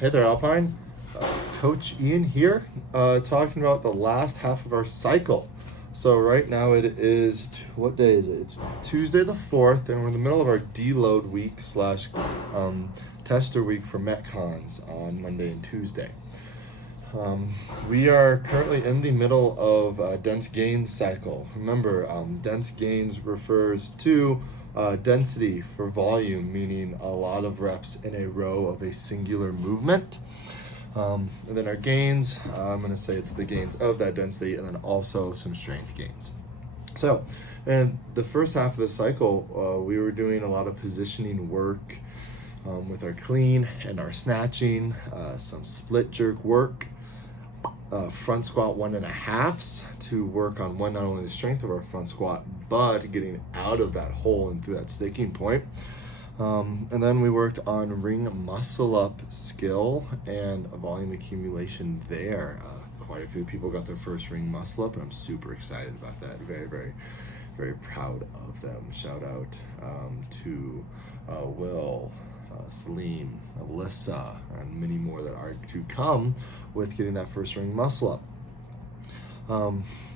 Hey there, Alpine. Coach Ian here, talking about the last half of our cycle. So right now it is what day is it? It's Tuesday the 4th, and we're in the middle of our deload week slash tester week for Metcons on Monday and Tuesday. We are currently in the middle of dense gains cycle. Remember, dense gains refers to density for volume, meaning a lot of reps in a row of a singular movement. And then our gains, I'm going to say it's the gains of that density, and then also some strength gains. So, in the first half of the cycle, we were doing a lot of positioning work with our clean and our snatching, some split jerk work, front squat 1.5s to work on not only the strength of our front squat, but getting out of that hole and through that sticking point. And then we worked on ring muscle up skill and volume accumulation there. Quite a few people got their first ring muscle up, and I'm super excited about that. Very, very, very proud of them. Shout out to Will, Celine, Alyssa, and many more that are to come with getting that first ring muscle up.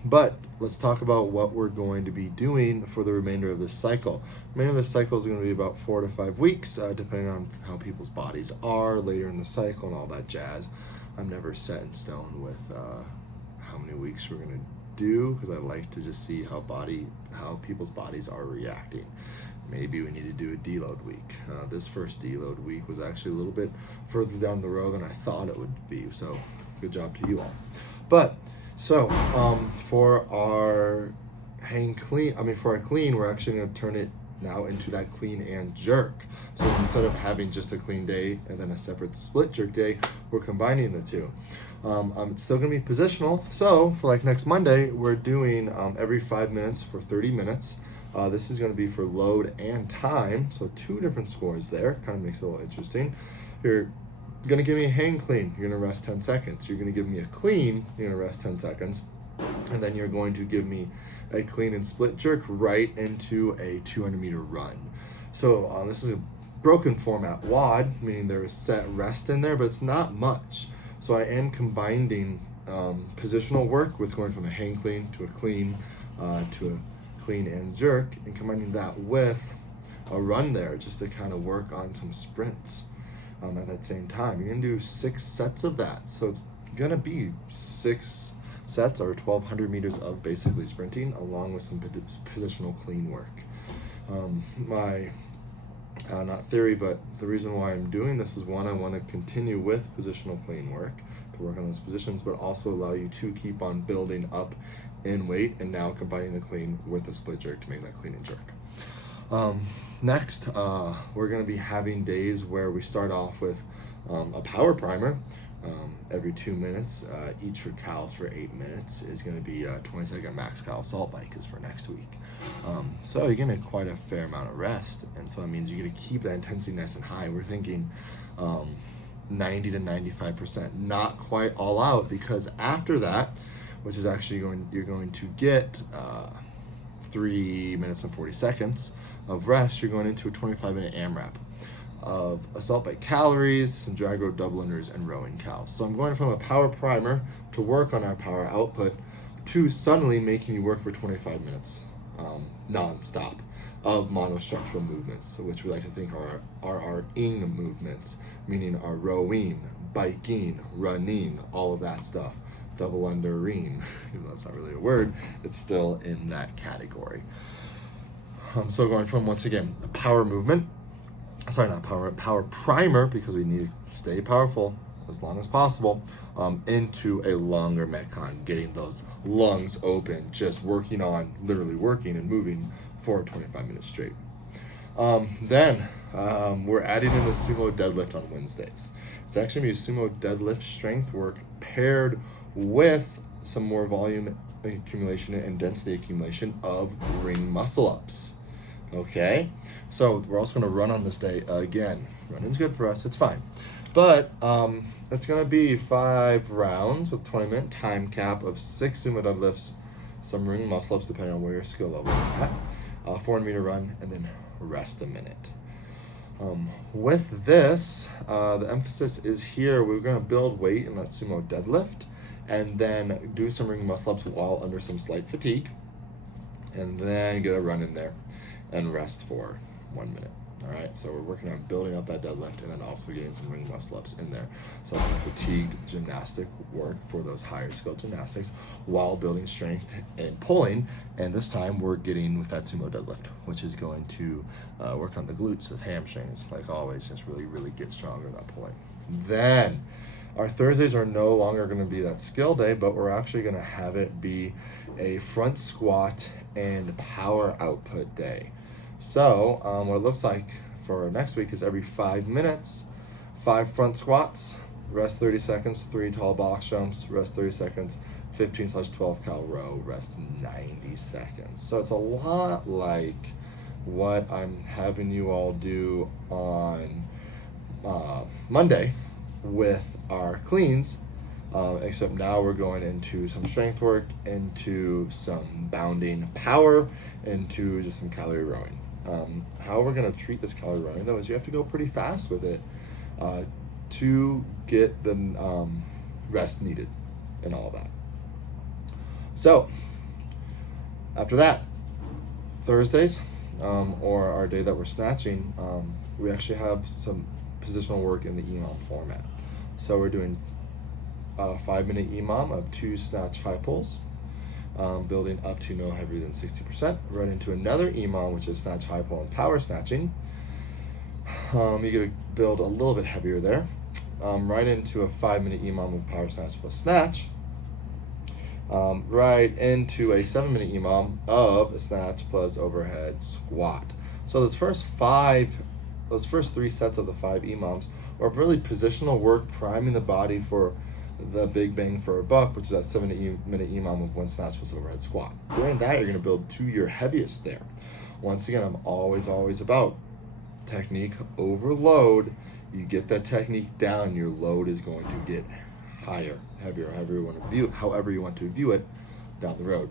But let's talk about what we're going to be doing for the remainder of this cycle. The remainder of the cycle is going to be about 4 to 5 weeks, depending on how people's bodies are later in the cycle and all that jazz. I'm never set in stone with how many weeks we're going to do, because I like to just see how people's bodies are reacting. Maybe we need to do a deload week. This first deload week was actually a little bit further down the road than I thought it would be, so good job to you all. But so for our clean, we're actually going to turn it now into that clean and jerk. So instead of having just a clean day and then a separate split jerk day, we're combining the two. It's still going to be positional. So for like next Monday, we're doing every 5 minutes for 30 minutes. This is going to be for load and time. So 2 different scores there. Kind of makes it a little interesting. You're going to give me a hang clean. You're going to rest 10 seconds. You're going to give me a clean. You're going to rest 10 seconds. And then you're going to give me a clean and split jerk right into a 200-meter run. So this is a broken format WOD, meaning there is set rest in there, but it's not much. So I am combining positional work with going from a hang clean to a clean and jerk, and combining that with a run there just to kind of work on some sprints at that same time. You're going to do 6 sets of that. So it's going to be 6 sets or 1,200 meters of basically sprinting along with some positional clean work. My not theory, but the reason why I'm doing this is, one, I want to continue with positional clean work to work on those positions, but also allow you to keep on building up in weight, and now combining the clean with the split jerk to make that clean and jerk. Next, we're going to be having days where we start off with a power primer every 2 minutes. Each for cows for 8 minutes is going to be a 20-second max cal assault bike is for next week. So you're getting quite a fair amount of rest, and so that means you're going to keep that intensity nice and high. We're thinking 90 to 95%, not quite all out, because after that, which is actually you're going to get 3 minutes and 40 seconds of rest. You're going into a 25-minute AMRAP of assault bike calories, some drag rope double unders, and rowing cows. So I'm going from a power primer to work on our power output to suddenly making you work for 25 minutes non-stop of monostructural movements, which we like to think are our ing movements, meaning our rowing, biking, running, all of that stuff. Double undering, even though that's not really a word, it's still in that category. So going from, once again, a power primer, because we need to stay powerful as long as possible, into a longer Metcon, getting those lungs open, just literally working and moving for 25 minutes straight. Then we're adding in the sumo deadlift on Wednesdays. It's actually going to be sumo deadlift strength work paired with some more volume accumulation and density accumulation of ring muscle ups. Okay, so we're also going to run on this day again. Running's good for us, it's fine. But it's going to be 5 rounds with 20-minute time cap of 6 sumo deadlifts, some ring muscle ups depending on where your skill level is at, 400-meter run, and then rest a minute. With this, the emphasis is here. We're going to build weight in that sumo deadlift and then do some ring muscle ups while under some slight fatigue, and then get a run in there and rest for 1 minute. All right, so we're working on building up that deadlift and then also getting some ring muscle ups in there. So some fatigued gymnastic work for those higher skill gymnastics while building strength and pulling. And this time we're getting with that sumo deadlift, which is going to work on the glutes, the hamstrings, like always, just really get stronger in that pulling. Then our Thursdays are no longer going to be that skill day, but we're actually going to have it be a front squat and power output day. So what it looks like for next week is every 5 minutes, 5 front squats, rest 30 seconds, 3 tall box jumps, rest 30 seconds, 15/12 cal row, rest 90 seconds. So it's a lot like what I'm having you all do on Monday with our cleans, except now we're going into some strength work, into some bounding power, into just some calorie rowing. How we're going to treat this calorie rowing, though, is you have to go pretty fast with it to get the rest needed and all of that. So after that, Thursdays, or our day that we're snatching, we actually have some positional work in the EMOM format. So we're doing a 5-minute EMOM of 2 snatch high pulls, building up to no heavier than 60%. Run into another EMOM, which is snatch high pull and power snatching. You get to build a little bit heavier there. Right into a 5-minute EMOM with power snatch plus snatch. Right into a 7-minute EMOM of a snatch plus overhead squat. So those first 3 sets of the 5 EMOMs are really positional work, priming the body for the big bang for a buck, which is that 7-minute EMOM with 1 snatch plus overhead squat. During that, you're going to build to your heaviest there. Once again, I'm always about technique overload. You get that technique down, your load is going to get higher, heavier, however you want to view it down the road.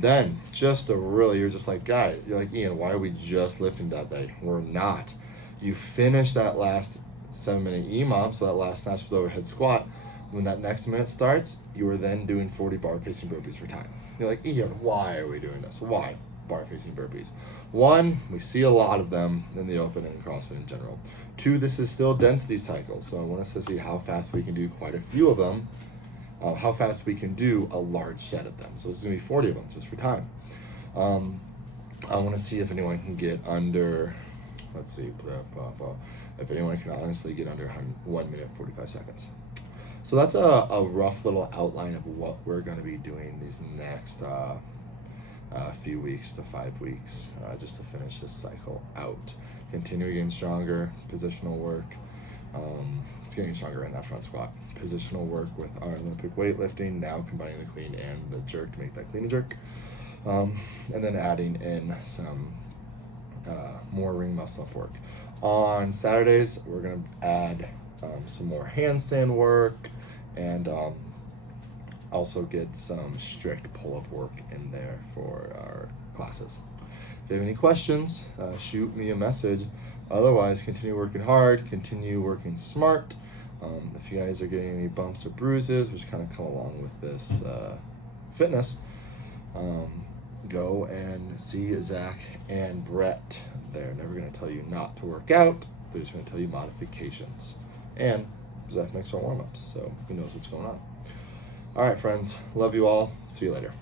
Then you're just like, guy, you're like, Ian, why are we just lifting that day? We're not. You finish that last 7-minute EMOM, so that last snatch plus overhead squat. When that next minute starts, you are then doing 40 bar facing burpees for time. You're like, Ian, why are we doing this? Why bar facing burpees? 1, we see a lot of them in the open and CrossFit in general. 2, this is still density cycles, so I want us to see how fast we can do quite a few of them, how fast we can do a large set of them. So it's going to be 40 of them just for time. I want to see if anyone can get under, if anyone can honestly get under 1 minute 45 seconds. So that's a rough little outline of what we're going to be doing these next few weeks to 5 weeks, just to finish this cycle out. Continue getting stronger, positional work. It's getting stronger in that front squat. Positional work with our Olympic weightlifting, now combining the clean and the jerk to make that clean and jerk. And then adding in some more ring muscle up work. On Saturdays, we're going to add some more handstand work and also get some strict pull-up work in there for our classes. If you have any questions, shoot me a message. Otherwise, continue working hard, continue working smart. If you guys are getting any bumps or bruises, which kind of come along with this fitness, go and see Zach and Brett. They're never going to tell you not to work out. They're just going to tell you modifications. And Zach makes our warm-ups, so he knows what's going on. All right, friends. Love you all. See you later.